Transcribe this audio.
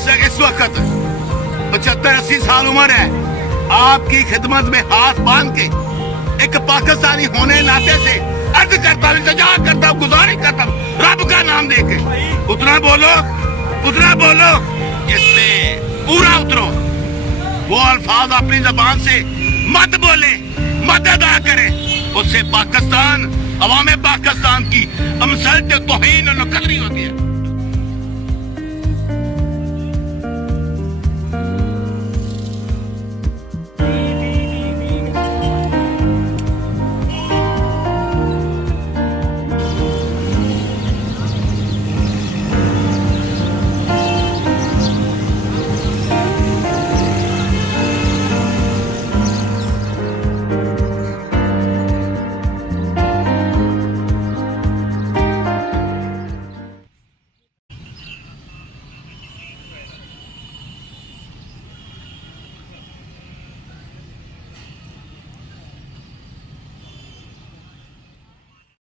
इस वक्त 75-80 साल उम्र है, आपकी खिदमत में हाथ बांध के एक पाकिस्तानी होने नाते से अर्ज करता हूं, इल्तिजा करता हूं, गुजारिश करता हूं, रब का नाम देके उतना बोलो इसमें पूरा उतरो। वो अल्फाज अपनी जबान से मत बोले, मत अदा करें, उससे पाकिस्तान, अवाम पाकिस्तान की अमसल्ट तौहीन और नकदरी होती है।